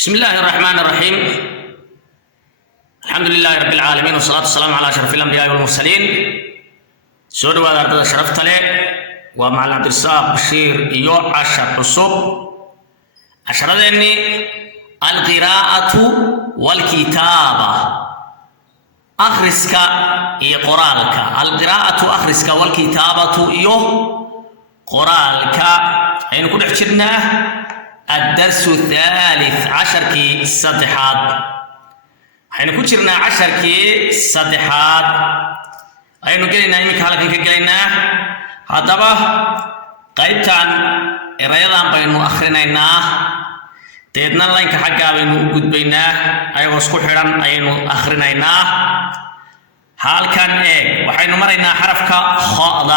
بسم الله الرحمن الرحيم. الحمد لله رب العالمين والصلاة والسلام على أشرف الأنبياء والمرسلين. سود وذا شرفت له ومع عبد الرزاق بشير يو عشر عصب عشرة القراءة والكتابة أخرسك قرالك القراءة أخرسك والكتابة يو قرالك أين كنا حشرنا الدرس الثالث عشر كي الصدحات حين كنا عشر كي الصدحات أين قلنا إمك هلك قلنا هذا قيبتان إريضان بين مؤخرنا تيدنا لين كحاجة بين وجود بينا أي وسكو حرام أي مؤخرنا حال كان إيه وحين مرينا حرف كخاء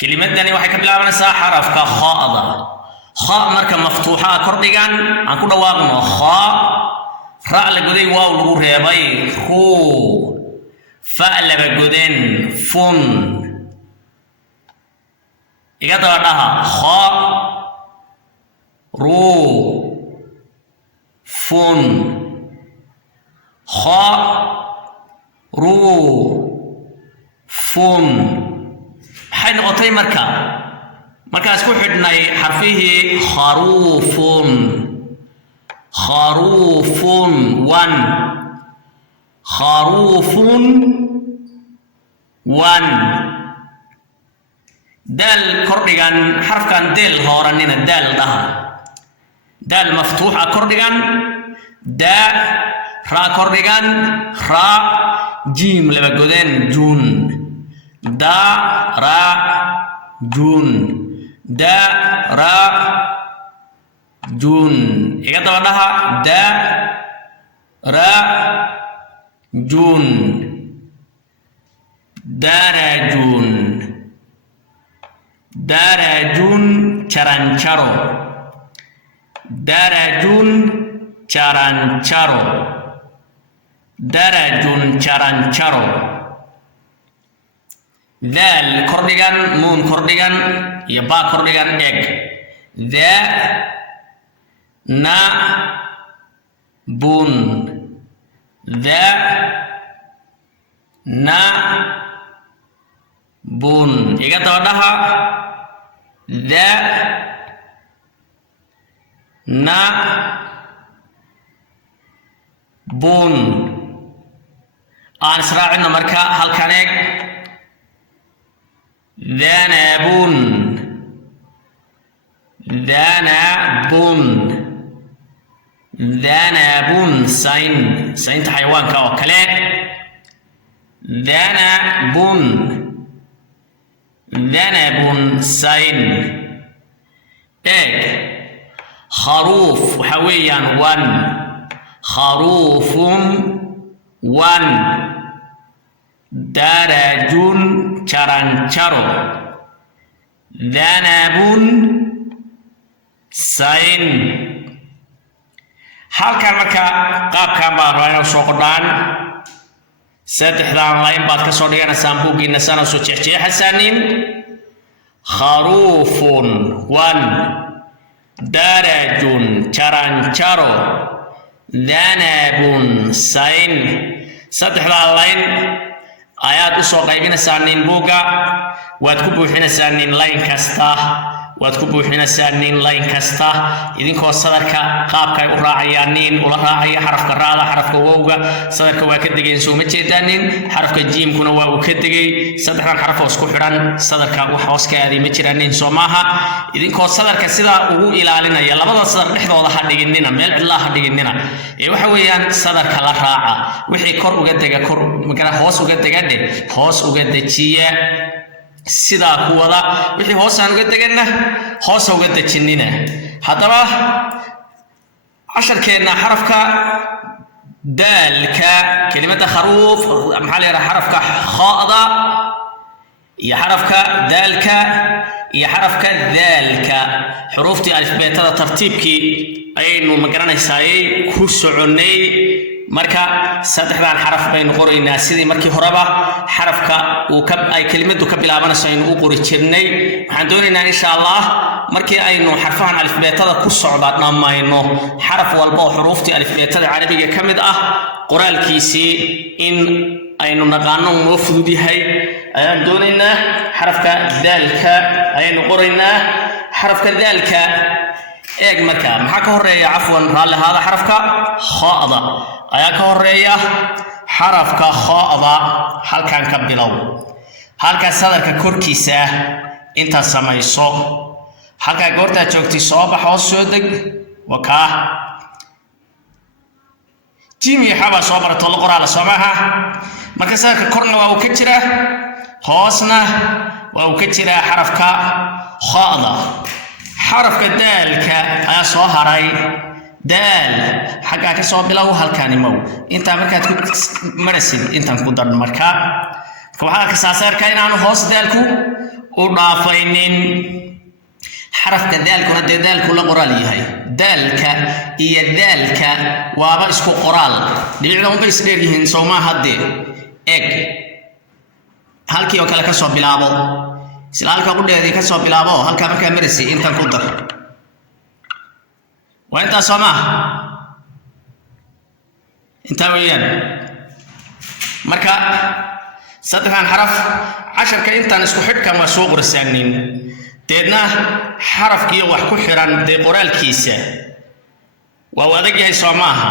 كلمة دني وحي كبلا بنسا حرف كخاء خاء مركب مفتوحة كرديجان أنكو دواقنا خاء راء لجودي واو لجو ريباي خو فاء لجودين فن إذا تراها خاء رو فن خاء رو فن حين أطي مركب اسكو حدناي حرفيه خروف خروف ون خروف ون دال كرديغان حرف كان دال هورانينا دال ده دال مفتوحة كرديغان دا را كرديغان را جيم لبقودين جون دا را جون دا را جون إذا تبعها دا را جون دارجون دارجون چرانچارو دارجون چرانچارو دارجون چرانچارو ذال كرديغان مون كرديغان يبا كرديغان إج ذا نا بون ذا نا بون إذا تودها ذا نا بون أنسرع النمركا هل كانك ذنبون ذنبون ذنبون سين حيوان كوكلة ذنبون ذنبون سين إيه خروف حويا ون خروف ون درجون چرانچارو ذنبون سين حال كان مركا قاب كان باروانا وسوقدان ساتحدان لاين بعد كسوديانا سامبوكي نسانا سوچيحچي حسانين خروف ون درجون چرانچارو ذنبون سين ساتحدان لاين آيات أسوق قيبين سانين بوكا واتكبوا حين سانين لاين كستا واتكبوا حين سانين لاين كستا إذن كو صدرك قابك وراعيانين ولا راعي حرف كرالا حرف كووغا صدرك واكدغين سو مجيدانين حرف كجيم كنا واو كدغي صدرك حرف اسكو خيران صدرك وحوسك ادي مجيرانين سوماها إذن كو صدرك سدا ugu ilaalinaya labada sadar dhexdooda hadhiginina meel cidla hadhiginina ee waxa weeyaan sadarka la raaca wixii kor uga daga kor magara hoos uga dagadhe hoos uga dajiya sida kuwada wixii hoos aan uga dagana hoos uga dajinina hadaba casharkeena xarafka dalka kelimada kharuf maxaa la yiraahdaa xarafka khaada iyo xarafka dalka iyo xarafka dalka xuruuftii alifbeetada tartiibkii aynu magaranaysaay ku soconay marka saddexdan xaraf baynu qoraynaa sidii markii horeba xarafka uu ka ay kelimadu ka bilaabanayso aynu u qori jirnay waxaan doonaynaa insha Allah markii aynu xarfahan alifbeetada ku socda mayno xaraf walba oo xuruuftii alifbeetada carabiga kamid ah qoraalkiisi in aynu naqaano oo fudud yahay ayaan doonaynaa xarafka daalka aynu qoraynaa xarafka daalka eeg marka maxaa ka horeeya afwan raali hada xarafka khaada ayaa ka horeeya xarafka khaada halkan ka bilow halka sadarka korkiisa inta samayso halka goorta joogti soo bax oo soo deg waka jimi xaba soo barato la qoraal soomaha marka sadarka korna waa uu ka jira hoosna waa uu ka jira xarafka khaada xarafka daalka ayaa soo haray daal xaga ka soo bilow halkaani mow inta markaad ku marasid intan ku dar marka waxa ka saarka inaanu hoos daalku u dhaafaynin xarafka daalku hadii daalku la qoraal yahay daalka iyo daalka waaba isku qoraal dhibicda un bay isdheeryihiin Soomaa hadee eg halkii oo kale ka soo bilaabo silaalka u dheeday ka soo bilaabo halka marka marisi intan ku dar waa inta Soomaa inta weeyaan marka saddexan xaraf 10 ka intaan isku xidhkan waa soo qorsaaneen deedna xarafkii wax ku xiran de qoraalkiisa waa wadag yahay Soomaaha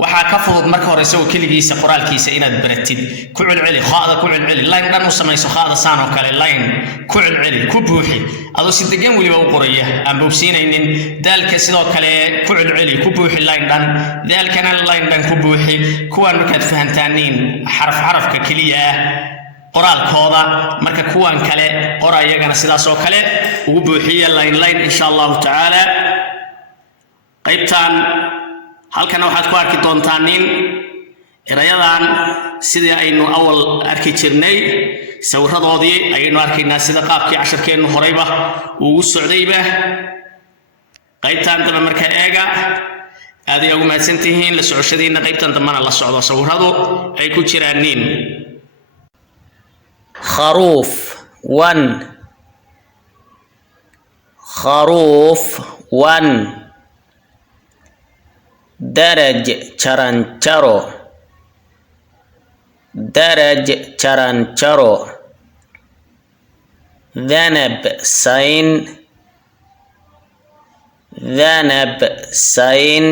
waxa ka fudud marka hore soo kaligiisa qoraalkiisa inaad baratid ku celceli khaada ku celceli line dhan u samayso khaada saan oo kale line ku celceli ku buuxi adoo si degan waliba u qoraya aan boobsiinaynin daalka sidoo kale ku celceli ku buuxi line dhan daalkana line dhan ku buuxi kuwan markaad fahantaaniin xarafka kaliya qoraalkooda marka kuwan kale qorayagana sidaas oo kale ugu buuxiya line insha Allah ta'ala qaybtan halkana waxaad ku arki doontaan in erayadan sidii aynu awal arki jirnay sawiradoodii aynu arkaynaa sida qaabkii casharkeenu horeyba ugu socdayba qaybtan daba marka eega aad ay ugu mahadsantihiin la socoshadiina qaybtan dambana la socdo sawiradu ay ku jiraan خروف 1 خروف 1 درج چرنچرو درج چرنچرو ذنب سين ذنب سين